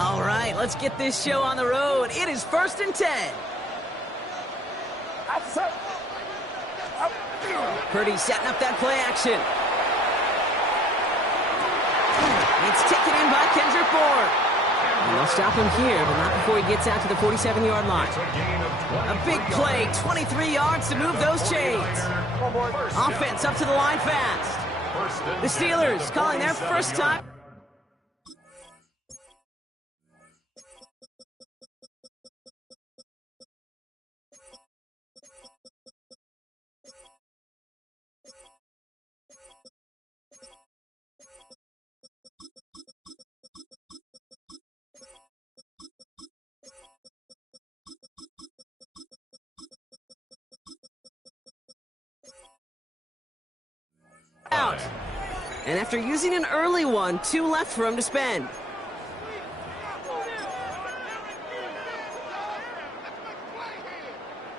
All right, let's get this show on the road. It is 1st and 10. Purdy setting up that play action. It's taken in by Kendrick Moore. And they'll stop him here, but not before he gets out to the 47-yard line. A big play, 23 yards to move those chains. Offense up to the line fast. The Steelers calling their first time. Out. And after using an early one, 2 left for him to spend.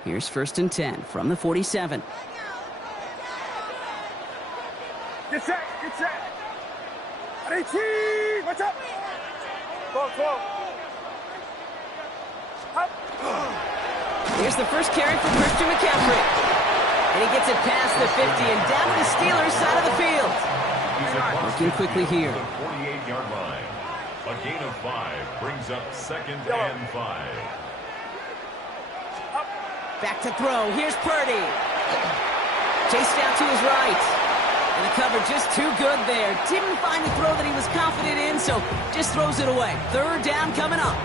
Here's 1st and 10 from the 47. Get set, get set. What's up? Go. Here's the first carry for Christian McCaffrey. And he gets it past the 50 and down to the Steelers' side of the field. Working quickly here. The 48-yard line. A gain of 5 brings up 2nd and 5. Back to throw. Here's Purdy. Chased out to his right. And the cover just too good there. Didn't find the throw that he was confident in, so just throws it away. 3rd down coming up.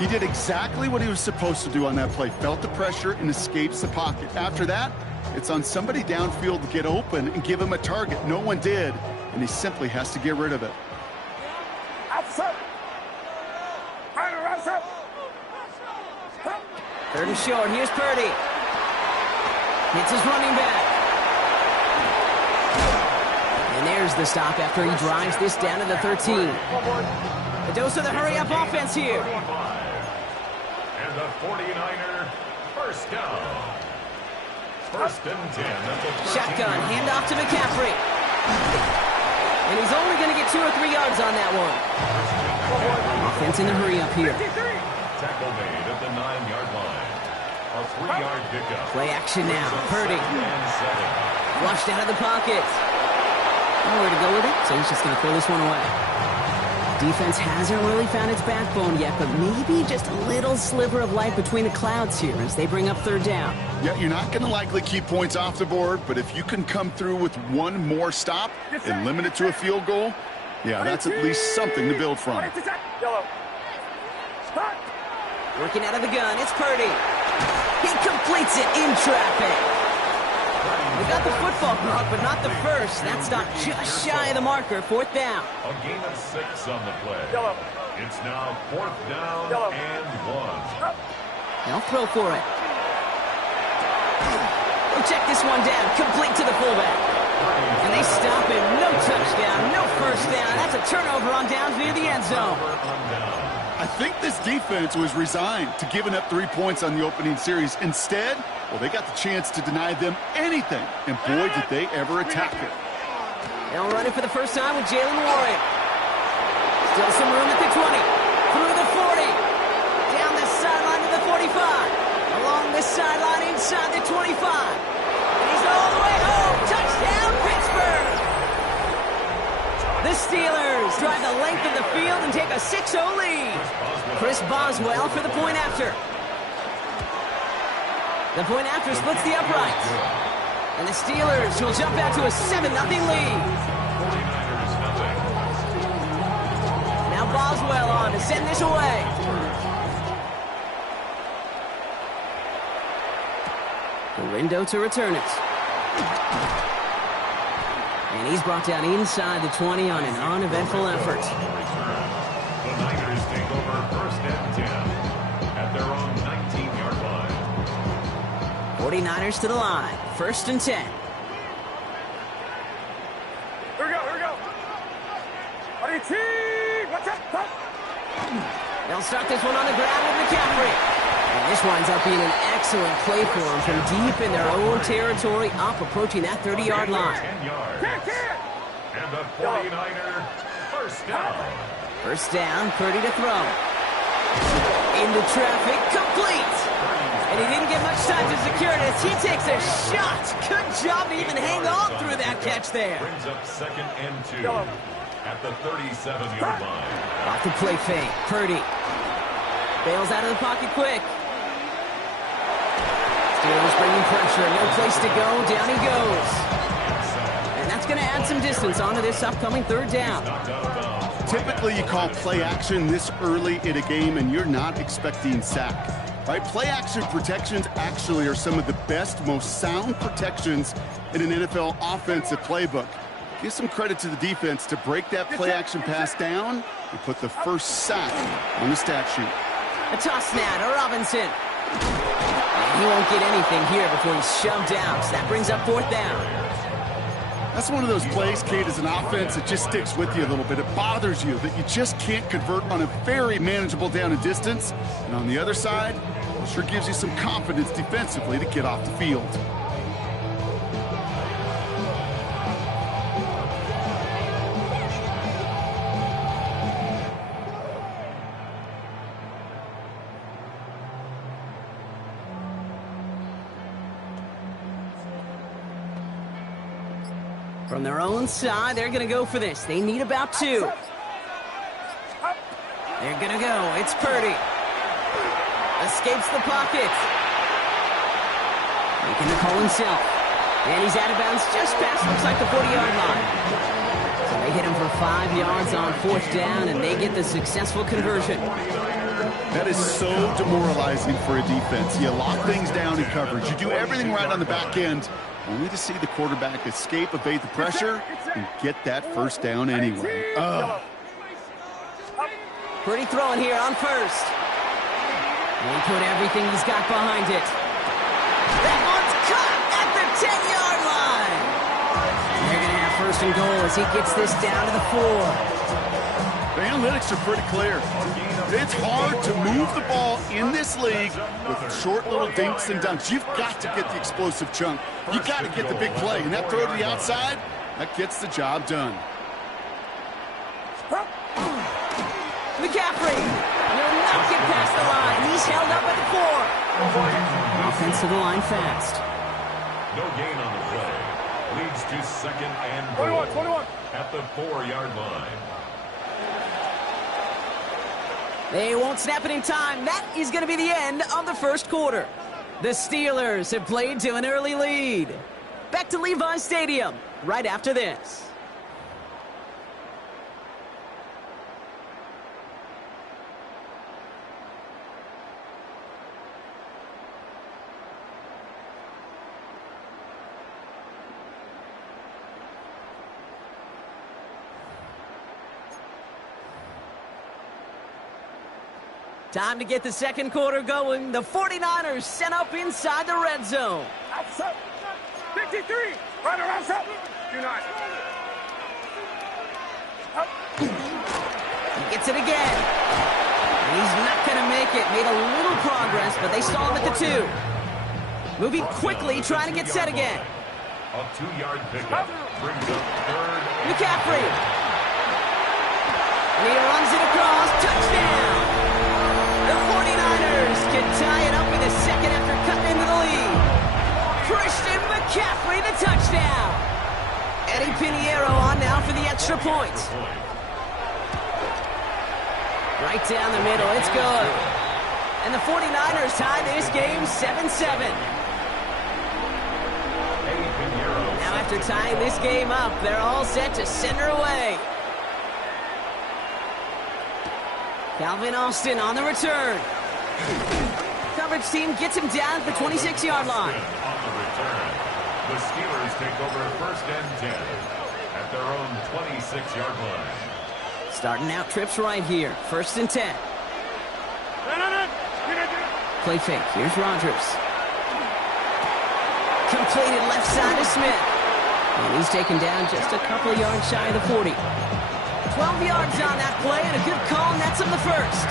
He did exactly what he was supposed to do on that play. Felt the pressure and escapes the pocket. After that, it's on somebody downfield to get open and give him a target. No one did, and he simply has to get rid of it. 3rd and short. Here's Purdy. Hits his running back. And there's the stop after he drives this down to the 13. A dose of the hurry-up offense here. And the 49er first down. 1st and 10 at the 13. Shotgun, handoff to McCaffrey. And he's only going to get 2 or 3 yards on that one. Offense in the hurry-up here. Tackle made at the 9-yard line. A 3-yard pickup. Play action now. Purdy. Flushed out of the pocket. Nowhere to go with it, so he's just going to throw this one away. Defense hasn't really found its backbone yet, but maybe just a little sliver of light between the clouds here as they bring up 3rd down. Yeah, you're not going to likely keep points off the board, but if you can come through with one more stop and limit it to a field goal, yeah, that's at least something to build from. Working out of the gun, it's Purdy. He completes it in traffic. We got the football clock, but not the first. That stop just shy of the marker. 4th down. A gain of 6 on the play. It's now 4th down and 1. They'll throw for it. We'll check this one down. Complete to the fullback. And they stop him. No touchdown, no first down. That's a turnover on downs near the end zone. I think this defense was resigned to giving up 3 points on the opening series. Instead, well, they got the chance to deny them anything, and boy, did they ever attack it. They'll run it for the first time with Jalen Warren. Still some room at the 20, through the 40, down the sideline to the 45, along the sideline inside the 25, and he's all the way home. Touchdown, Pittsburgh! The Steelers drive the length of the field and take a 6-0 lead. Chris Boswell for the point after. The point after splits the uprights. And the Steelers will jump out to a 7-0 lead. Now Boswell on to send this away. Galindo to return it. And he's brought down inside the 20 on an uneventful effort. The Niners take over 1st and 10 at their own 19-yard line. 49ers to the line. 1st and 10. Here we go. What's up? They'll start this one on the ground with McCaffrey. And this winds up being an excellent play for them from deep in their own territory, up approaching that 30-yard line. 10 yards. And the 49er first down. First down, Purdy to throw. Into traffic, complete. And he didn't get much time to secure it as he takes a shot. Good job to even hang on through that catch there. Brings up 2nd and 2 at the 37-yard line. Off the play fake, Purdy. Bails out of the pocket quick. Steelers bringing pressure, no place to go, down he goes. And that's going to add some distance onto this upcoming 3rd down. Typically, you call play action this early in a game, and you're not expecting sack. Right? Play action protections actually are some of the best, most sound protections in an NFL offensive playbook. Give some credit to the defense to break that play action pass down and put the first sack on the stat sheet. A toss now to Robinson. And he won't get anything here before he's shoved out. So that brings up 4th down. That's one of those plays, Kate, as an offense that just sticks with you a little bit. It bothers you that you just can't convert on a very manageable down and distance. And on the other side, it sure gives you some confidence defensively to get off the field. From their own side, they're going to go for this. They need about 2. They're going to go. It's Purdy. Escapes the pocket. Making the call himself. And he's out of bounds just past, looks like the 40-yard line. So they hit him for 5 yards on 4th down, and they get the successful conversion. That is so demoralizing for a defense. You lock things down in coverage. You do everything right on the back end, only to see the quarterback escape, evade the pressure, and get that first down anyway. Oh. Purdy throwing here on 1st. And put everything he's got behind it. That one's caught at the 10-yard line. And they're going to have 1st and goal as he gets this down to the 4. The analytics are pretty clear. It's hard to move the ball in this league with short little dinks and dunks. You've got to get the explosive chunk. You've got to get the big play. And that throw to the outside, that gets the job done. McCaffrey will not get past the line. He's held up at the 4. Offensive line fast. No gain on the play. Leads to 2nd and goal 21. At the 4-yard line. They won't snap it in time. That is going to be the end of the 1st quarter. The Steelers have played to an early lead. Back to Levi's Stadium right after this. Time to get the 2nd quarter going. The 49ers sent up inside the red zone. Outside. 53. Right around set. Do not. He gets it again. He's not going to make it. Made a little progress, but they stall him at the 2. Moving quickly, trying to get set again. A 2-yard pickup brings up 3rd. McCaffrey. And he runs it across. Touchdown. The 49ers can tie it up in the 2nd after cutting into the lead. Christian McCaffrey, the touchdown. Eddie Pinheiro on now for the extra point. Right down the middle, it's good. And the 49ers tie this game 7-7. Now after tying this game up, they're all set to send her away. Calvin Austin on the return. Coverage team gets him down at the 26-yard line. On the return, the Steelers take over 1st and 10 at their own 26-yard line. Starting out trips right here. 1st and 10. Play fake. Here's Rodgers. Completed left side to Smith. And he's taken down just a couple of yards shy of the 40. 12 yards on that play and a good call, and that's on the 1st.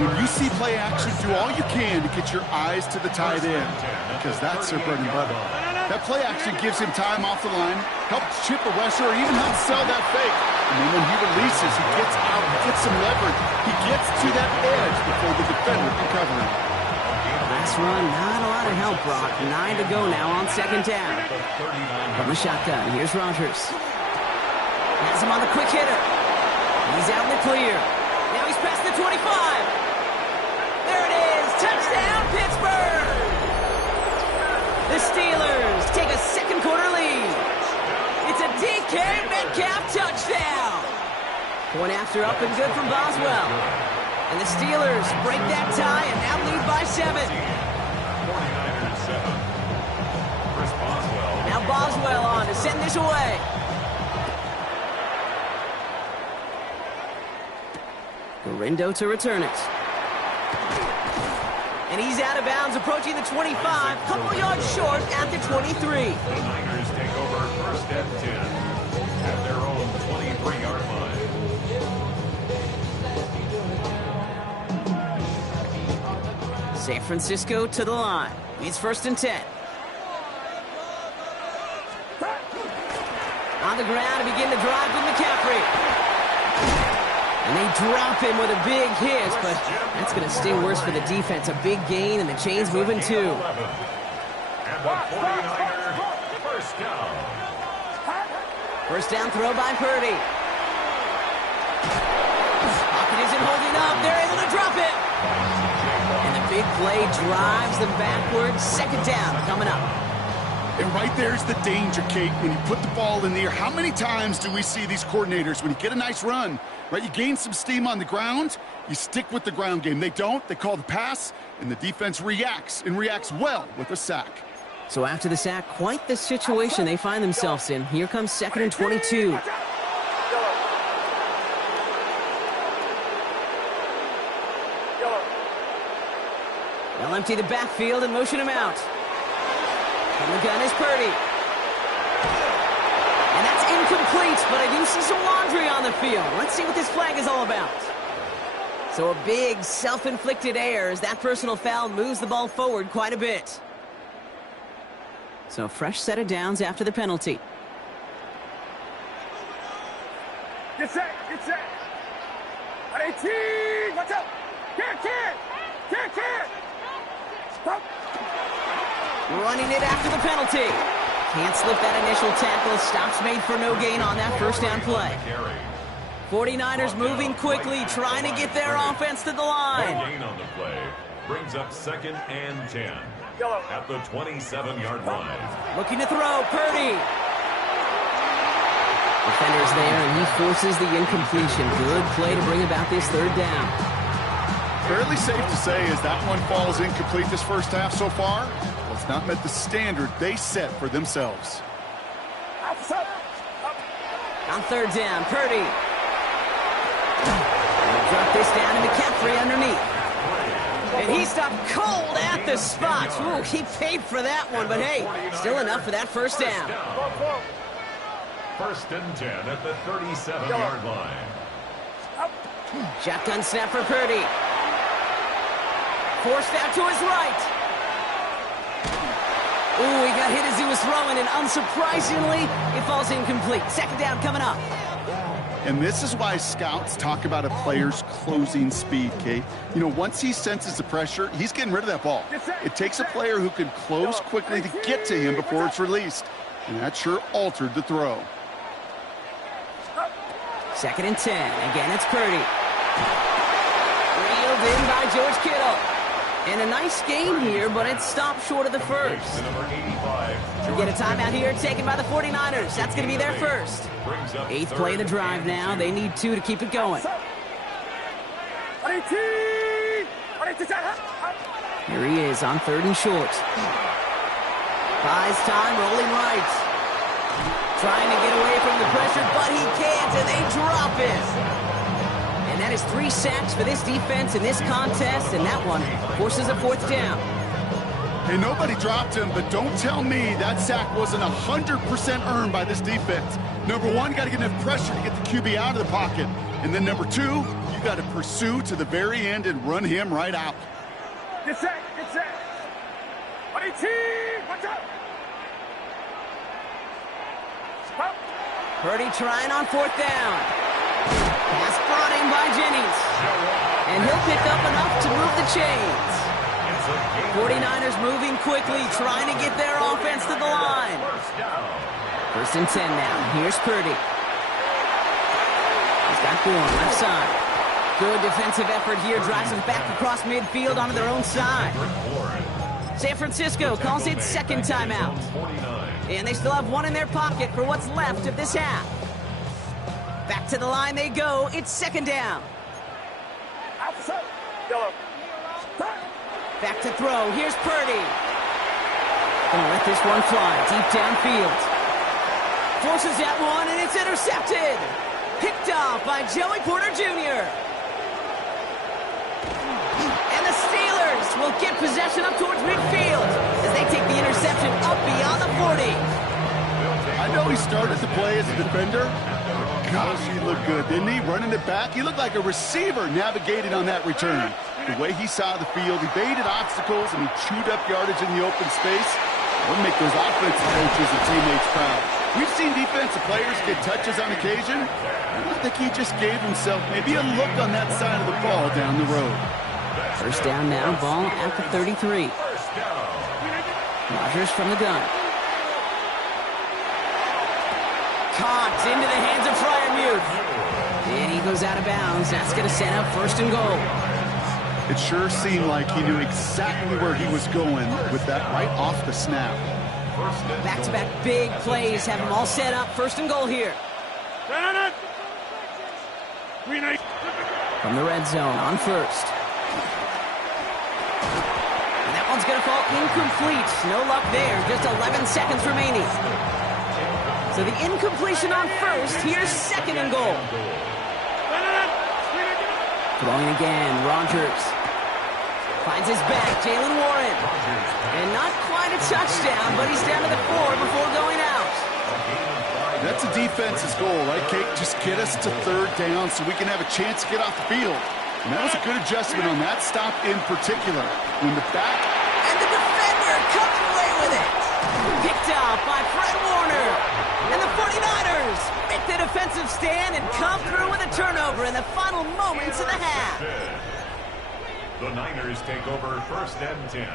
When you see play action, do all you can to get your eyes to the tight end, because that's their bread and butter. That play actually gives him time off the line, helps chip a rusher, or even helps sell that fake. And then when he releases, he gets out, gets some leverage. He gets to that edge before the defender can cover him. Last run, not a lot of help, Brock. 9 to go now on second down. From the shotgun, here's Rodgers. Has him on the quick hitter. He's out in the clear. Now he's past the 25. There it is. Touchdown, Pittsburgh. The Steelers take a second quarter lead. It's a DK Metcalf touchdown. Point after up and good from Boswell. And the Steelers break that tie and now lead by 7. 49ers 7. Chris Boswell. Now Boswell on to send this away. Garindo to return it. And he's out of bounds, approaching the 25, couple yards short at the 23. The Niners take over first and 10 at their own 23-yard line. San Francisco to the line. It's first and 10. On the ground to begin the drive with McCaffrey. And they drop him with a big hit, but that's going to sting worse for the defense. A big gain, and the chain's moving too. And the 49er first down. First down throw by Purdy. Pocket isn't holding up. They're able to drop it. And the big play drives them backwards. Second down coming up. And right there's the danger, Kate, when you put the ball in the air. How many times do we see these coordinators, when you get a nice run, right, you gain some steam on the ground, you stick with the ground game. They don't. They call the pass, and the defense reacts, and reacts well with a sack. So after the sack, quite the situation they find themselves in. Here comes second and 22. They'll empty the backfield and motion him out. From the gun is Purdy. And that's incomplete, but I do see some laundry on the field. Let's see what this flag is all about. So a big self-inflicted error as that personal foul moves the ball forward quite a bit. So a fresh set of downs after the penalty. Get set, get set. 18, watch out. Can't. Stop. Running it after the penalty. Can't slip that initial tackle. Stops made for no gain on that first down play. 49ers moving quickly, trying to get their offense to the line. Gain on the play brings up second and 10 at the 27-yard line. Looking to throw, Purdy. Defender's there, and he forces the incompletion. Good play to bring about this third down. Fairly safe to say as that one falls incomplete this first half so far, well, it's not met the standard they set for themselves. On third down, Purdy. We'll drop this down to McCaffrey underneath. And he stopped cold at the spot. Ooh, he paid for that one, but hey, still enough for that first down. First and 10 at the 37-yard line. Shotgun snap for Purdy. Forced out to his right. Ooh, he got hit as he was throwing, and unsurprisingly, it falls incomplete. Second down coming up. And this is why scouts talk about a player's closing speed, Kate. You know, once he senses the pressure, he's getting rid of that ball. It takes a player who can close quickly to get to him before it's released. And that sure altered the throw. Second and 10. Again, it's Purdy. Reeled in by George Kittle. And a nice gain here, but it stopped short of the first. We get a timeout here taken by the 49ers. That's going to be their first. Eighth play of the drive now. They need 2 to keep it going. Here he is on third and short. Buys time, rolling right. Trying to get away from the pressure, but he can't, and they drop it. And that is 3 sacks for this defense in this contest, and that one forces a fourth down. Hey, nobody dropped him, but don't tell me that sack wasn't 100% earned by this defense. Number one, you got to get enough pressure to get the QB out of the pocket. And then number 2, you got to pursue to the very end and run him right out. Get set, get set. 18, watch out. Purdy trying on 4th down. Pass brought in by Jennings. And he'll pick up enough to move the chains. 49ers moving quickly, trying to get their offense to the line. 1st and 10 now. Here's Purdy. He's got Bourne left side. Good defensive effort here. Drives them back across midfield onto their own side. San Francisco calls it 2nd timeout. And they still have one in their pocket for what's left of this half. Back to the line they go. It's 2nd down. Back to throw. Here's Purdy. Gonna let this one fly deep downfield. Forces that one, and it's intercepted. Picked off by Joey Porter Jr. And the Steelers will get possession up towards midfield as they take the interception up beyond the 40. I know he started to play as a defender. Gosh, he looked good, didn't he? Running it back, he looked like a receiver navigating on that return. The way he saw the field, he baited obstacles, and he chewed up yardage in the open space. It'll make those offensive coaches and teammates proud. We've seen defensive players get touches on occasion. I think he just gave himself maybe a look on that side of the ball down the road. 1st down now, ball at the 33. Rodgers from the gun. Caught into the hands of Freiermuth. And he goes out of bounds. That's going to set up 1st and goal. It sure seemed like he knew exactly where he was going with that right off the snap. Back-to-back big plays have them all set up. 1st and goal here. From the red zone on 1st. And that one's going to fall incomplete. No luck there. Just 11 seconds remaining. So the incompletion on 1st. Here's 2nd and goal. Throwing again, Rodgers. Finds his back, Jalen Warren. And not quite a touchdown, but he's down to the 4 before going out. That's a defense's goal, right, Kate? Just get us to 3rd down so we can have a chance to get off the field. And that was a good adjustment on that stop in particular. When the back... And the defender comes away with it. Picked off by Fred Warner. And the 49ers make the defensive stand and come through with a turnover in the final moments of the half. The Niners take over 1st and 10.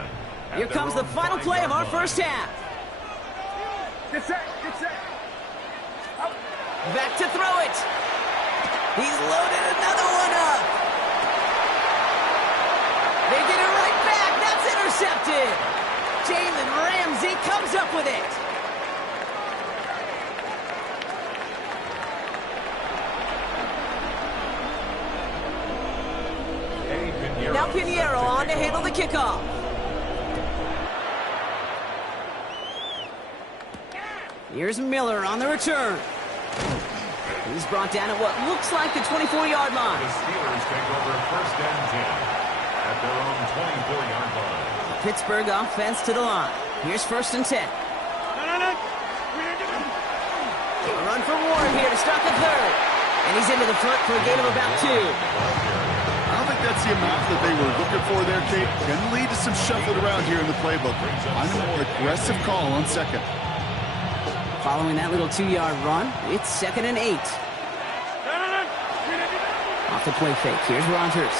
Here comes the final play of our 1st half. Get set, get set. Back to throw it. He's loaded another one up. They get it right back. That's intercepted. Jalen Ramsey comes up with it. Now Pinheiro on to handle the kickoff. Here's Miller on the return. He's brought down at what looks like the 24-yard line. The Steelers take over 1st and 10 at their own 24-yard line. Pittsburgh offense to the line. Here's 1st and 10. A run for Warren here to start the 3rd. And he's into the front for a gain of about 2. I don't think that's the amount that they were looking for there, Kate. Can lead to some shuffling around here in the playbook. I'm a more aggressive call on 2nd. Following that little 2-yard run, it's 2nd and 8. Off the play fake, here's Rodgers.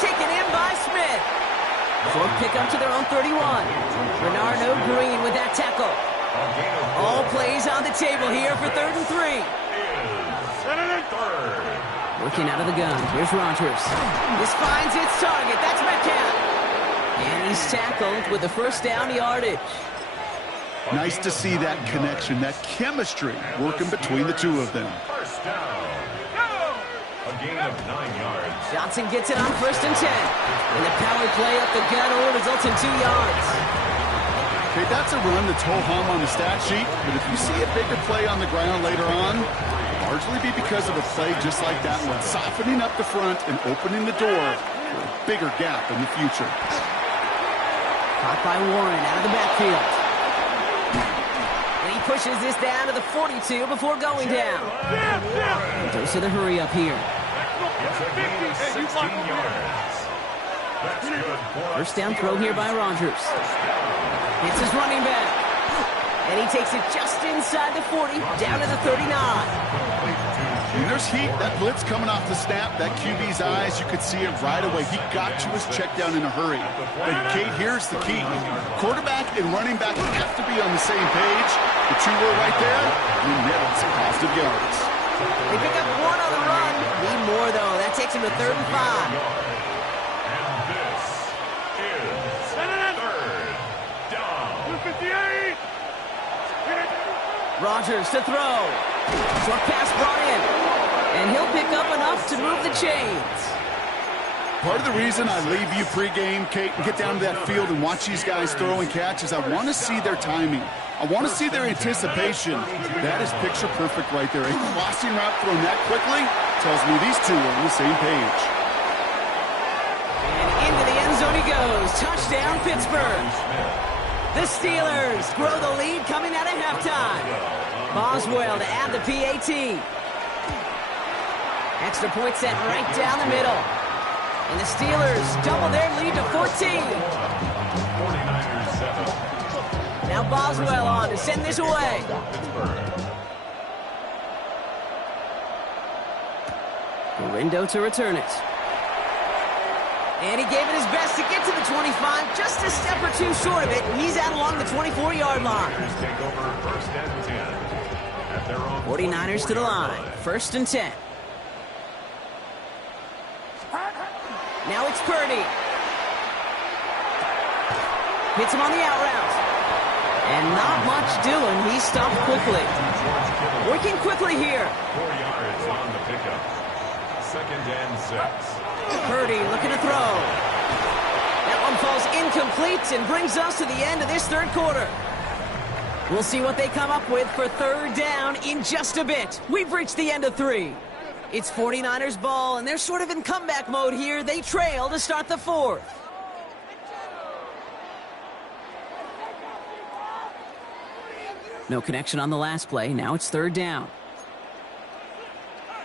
Taken in by Smith. 4th pickup to their own 31. Bernardo Green with that tackle. All plays on the table here for 3rd and 3. Working out of the gun, here's Rodgers. This finds its target, that's Metcalf. And he's tackled with the 1st down yardage. Nice to see that connection, that chemistry working between the two of them. 1st down. A gain of 9 yards. Johnson gets it on 1st and 10. And the power play up the gut only results in 2 yards. Okay, that's a run that's ho-hum on the stat sheet, but if you see a bigger play on the ground later on, it'll largely be because of a play just like that one, softening up the front and opening the door for a bigger gap in the future. Caught by Warren out of the backfield. And he pushes this down to the 42 before going down. Dose of the hurry up here. It's a gain of 16 yards. That's good for 1st down throw here by Rodgers. It's his running back. And he takes it just inside the 40, down to the 39. And there's heat. That blitz coming off the snap, that QB's eyes, you could see it right away. He got to his check down in a hurry. But Kate, here's the key. Quarterback and running back have to be on the same page. The two were right there, and he nailed some positive yards. They pick up one on the run. Need more, though. That takes him to 3rd and 5. And this is third down. 258. Rogers to throw. Short pass brought in. And he'll pick up enough to move the chains. Part of the reason I leave you pregame, Kate, and get down to that field and watch these guys throw and catch is I want to see their timing. I want to see their anticipation. That is picture perfect right there. A crossing route thrown that quickly tells me these two are on the same page. And into the end zone he goes. Touchdown, Pittsburgh. The Steelers grow the lead coming out of halftime. Boswell to add the PAT. Extra point set right down the middle. And the Steelers double their lead to 14. 49ers 7. Now Boswell on to send this away. Gorindo to return it. And he gave it his best to get to the 25, just a step or two short of it. He's out along the 24-yard line. Take over 1st and 10 at their own 49ers to the line. 1st and 10. Now it's Purdy. Hits him on the out route. And not much doing. He stopped quickly. Working quickly here. 4 yards on the pickup. 2nd and 6. Purdy looking to throw. That one falls incomplete and brings us to the end of this 3rd quarter. We'll see what they come up with for 3rd down in just a bit. We've reached the end of 3. It's 49ers ball, and they're sort of in comeback mode here. They trail to start the 4th. No connection on the last play. Now it's 3rd down.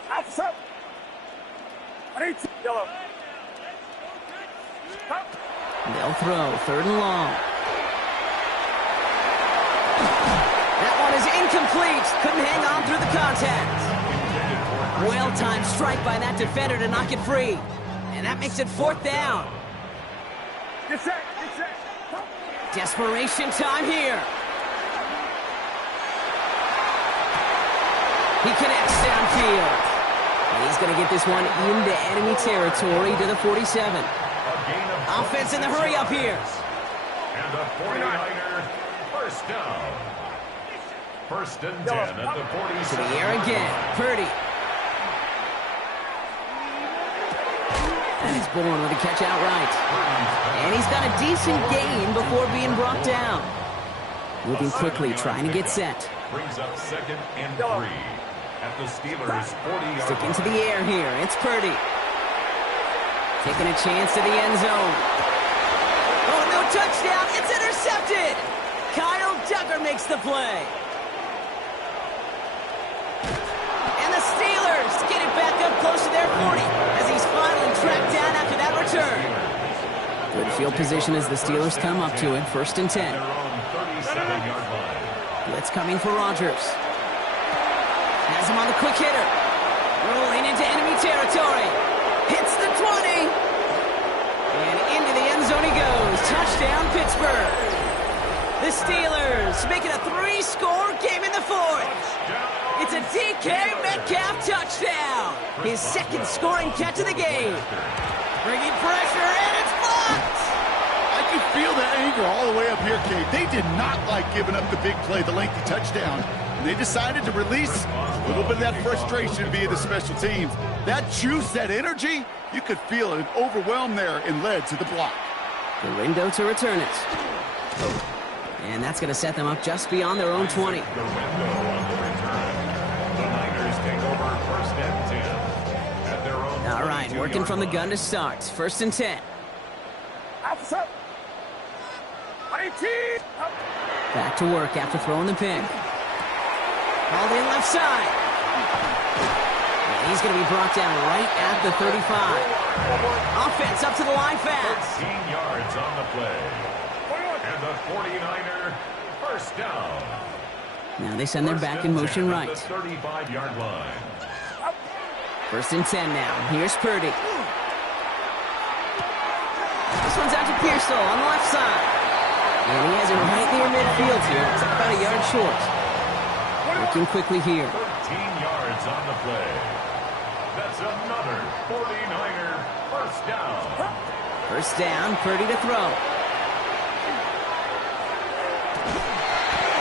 Outside. Yellow. They'll throw 3rd and long. That one is incomplete. Couldn't hang on through the contact. Well-timed strike by that defender to knock it free. And that makes it 4th down. Get set. Get set. Desperation time here. He connects downfield. And he's going to get this one into enemy territory to the 47. Offense in the hurry up here. And the 49er 1st down. 1st and 10 at the 47. To the air again. Purdy. And he's born with a catch outright. And he's got a decent gain before being brought down. Moving quickly, trying to get set. Brings up 2nd and 3 at the Steelers' 40-yard Sticking to the air here. It's Purdy. Taking a chance to the end zone. Oh, no touchdown. It's intercepted. Kyle Duggar makes the play. And the Steelers get it back up close to their 40 as he's finally tracked down after that return. Good field position as the Steelers come up to it. 1st and 10. their own 37-yard line. Blitz coming for Rogers. Has him on the quick hitter. Rolling into enemy territory. Hits the 20. And into the end zone he goes. Touchdown, Pittsburgh. The Steelers making a 3-score game in the 4th. It's a DK Metcalf touchdown. His 2nd scoring catch of the game. Bringing pressure, and it's blocked. I can feel the anger all the way up here, Kate. They did not like giving up the big play, the lengthy touchdown. And they decided to release a little bit of that frustration via the special teams. That juice, that energy, you could feel it overwhelmed there and led to the block. Gorindo to return it. And that's going to set them up just beyond their own 20. Gorindo on the return. The Niners take over 1st and 10 at their own. All right, working from the gun to start. 1st and 10. Outside. 18. Back to work after throwing the pick. Hauled in left side. And he's going to be brought down right at the 35. Offense up to the line fast. 13 yards on the play. And the 49er First down. Now they send their back in motion right. 35-yard line. First and 10 now. Here's Purdy. This one's out to Pearsall on the left side. And he has it right near midfield here. It's about a yard short. Working quickly here. 13 yards on the play. That's another 49er first down. First down, Purdy to throw.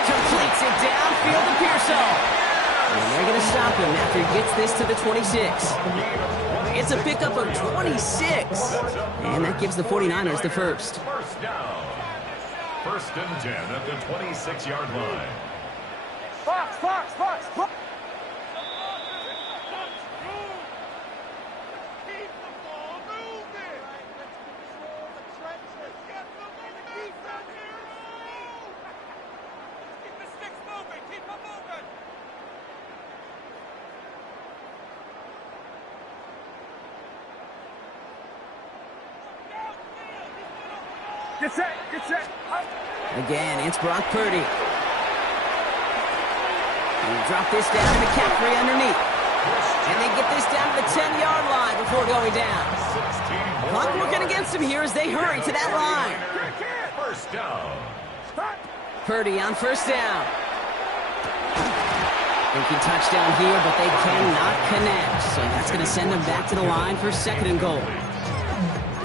Completes it downfield to Pearsall. And they're going to stop him after he gets this to the 26. It's a pickup of 26. And that gives the 49ers the first. First down. First and 10 at the 26-yard line. Fox, Fox, Fox, Fox. Keep the ball moving. Control the trenches. Get the defense here. Keep the sticks moving. Keep them moving. Get set, get set. Again, it's Brock Purdy. And drop this down to McCaffrey underneath. And they get this down to the 10-yard line before going down. Clock working against them here as they hurry to that line. First down. Purdy on first down. Thinking touchdown here, but they cannot connect. So that's going to send them back to the line for second and goal.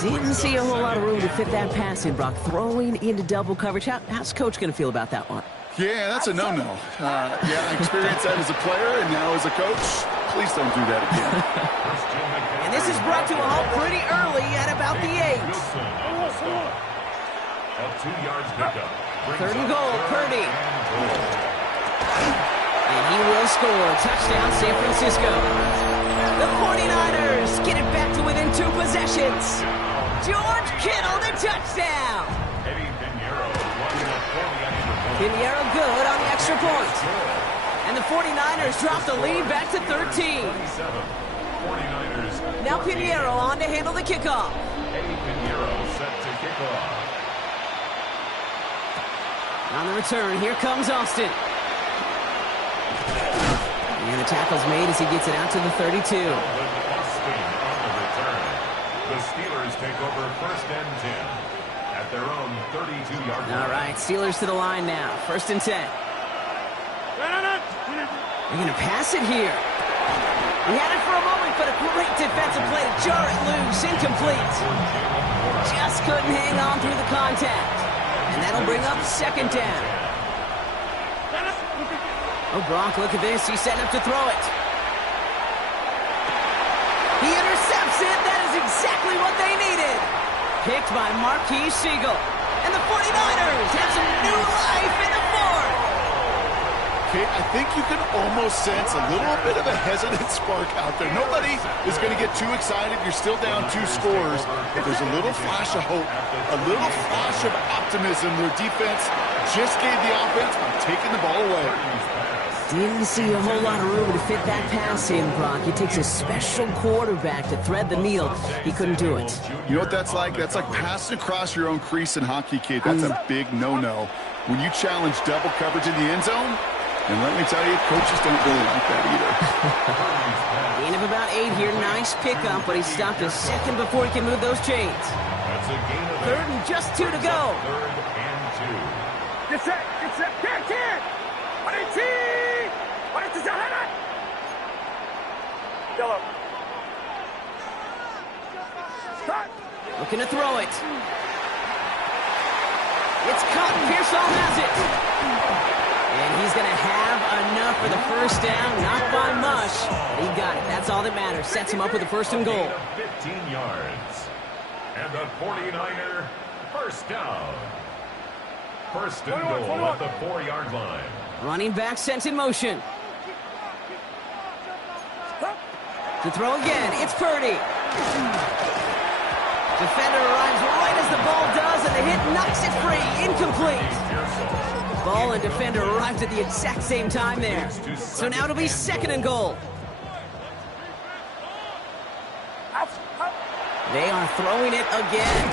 Didn't see a whole lot of room to fit that pass in, Brock. Throwing into double coverage. How's Coach going to feel about that one? Yeah, that's a no-no. Yeah, I experienced that as a player and now as a coach. Please don't do that again. And this is brought to a halt pretty early at about the 8. A 2 yards pickup. Third and goal, Purdy. And he will score. Touchdown, San Francisco. The 49ers get it back to within 2 possessions. George Kittle, the touchdown. Pinheiro good on the extra point. And the 49ers drop the lead back to 13. Now Pinheiro on to handle the kickoff. Eddie Pinheiro set to kick off. On the return, here comes Austin. And the tackle's made as he gets it out to the 32. Austin on the return. The Steelers take over first and 10 at their own 32-yard line. All right, Steelers to the line now. First and 10. They're going to pass it here. He had it for a moment, but a great defensive play to jar it loose. Incomplete. Just couldn't hang on through the contact. And that'll bring up second down. Oh, Brock, look at this. He's setting up to throw it. He intercepts it. That is exactly what they needed. Picked by Marquise Siegel. And the 49ers have some new life in the fourth. Okay, I think you can almost sense a little bit of a hesitant spark out there. Nobody is going to get too excited. You're still down 2 scores. But there's a little flash of hope, a little flash of optimism. Their defense just gave the offense by taking the ball away. Didn't see a whole lot of room to fit that pass in, Brock. It takes a special quarterback to thread the needle. He couldn't do it. You know what that's like? That's like passing across your own crease in hockey, kid. That's a big no-no. When you challenge double coverage in the end zone, and let me tell you, coaches don't really like that either. Gain of about 8 here. Nice pickup, but he stopped a second before he can move those chains. That's a gain of 3rd and just 2 to go. 3rd and 2. Get set, get set. Kid. What is he? What is the Yellow. Looking to throw it. It's caught. Pearsall has it. And he's going to have enough for the first down. Not by much. He got it. That's all that matters. Sets him up with a first and goal. 15 yards. And the 49er first down. First and goal at the 4-yard line. Running back sent in motion. To throw again, it's Purdy. Defender arrives right as the ball does, and the hit knocks it free. Incomplete. Ball and defender arrived at the exact same time there. So now it'll be second and goal. They are throwing it again.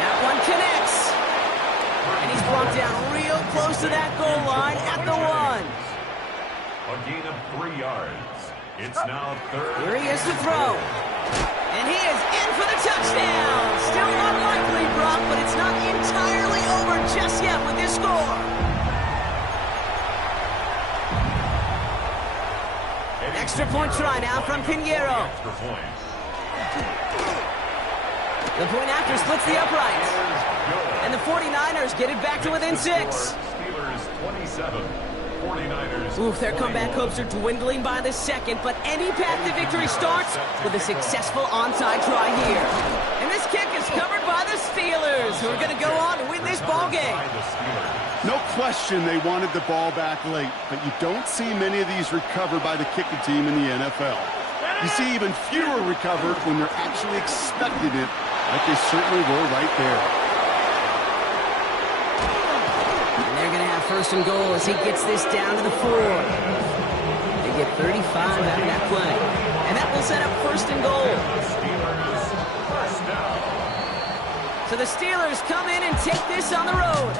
That one connects. And he's brought down real close to that goal line at the 1. A gain of 3 yards. It's now third. Here he is to throw. And he is in for the touchdown. Still unlikely, Brock, but it's not entirely over just yet with this score. Extra point try now from Pinheiro. Extra point. The point after splits the uprights. And the 49ers get it back to within 6. Steelers 27. 49ers. Oof, their comeback hopes are dwindling by the second, but any path to victory starts with a successful onside try here. And this kick is covered by the Steelers, who are going to go on to win this ball game. No question they wanted the ball back late, but you don't see many of these recovered by the kicking team in the NFL. You see even fewer recovered when they're actually expecting it, like they certainly were right there. And they're going to have first and goal as he gets this down to the 4. They get 35 out of that play. And that will set up first and goal. So the Steelers come in and take this on the road.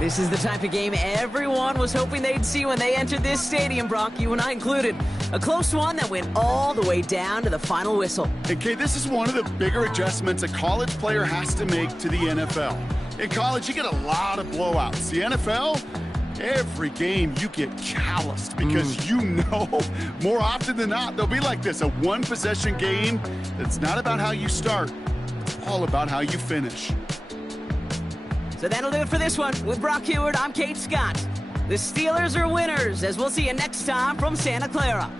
This is the type of game everyone was hoping they'd see when they entered this stadium, Brock, you and I included. A close one that went all the way down to the final whistle. Okay, this is one of the bigger adjustments a college player has to make to the NFL. In college, you get a lot of blowouts. The NFL, every game you get calloused because you know more often than not they'll be like this, a one-possession game. It's not about how you start. It's all about how you finish. So that'll do it for this one. With Brock Heward, I'm Kate Scott. The Steelers are winners, as we'll see you next time from Santa Clara.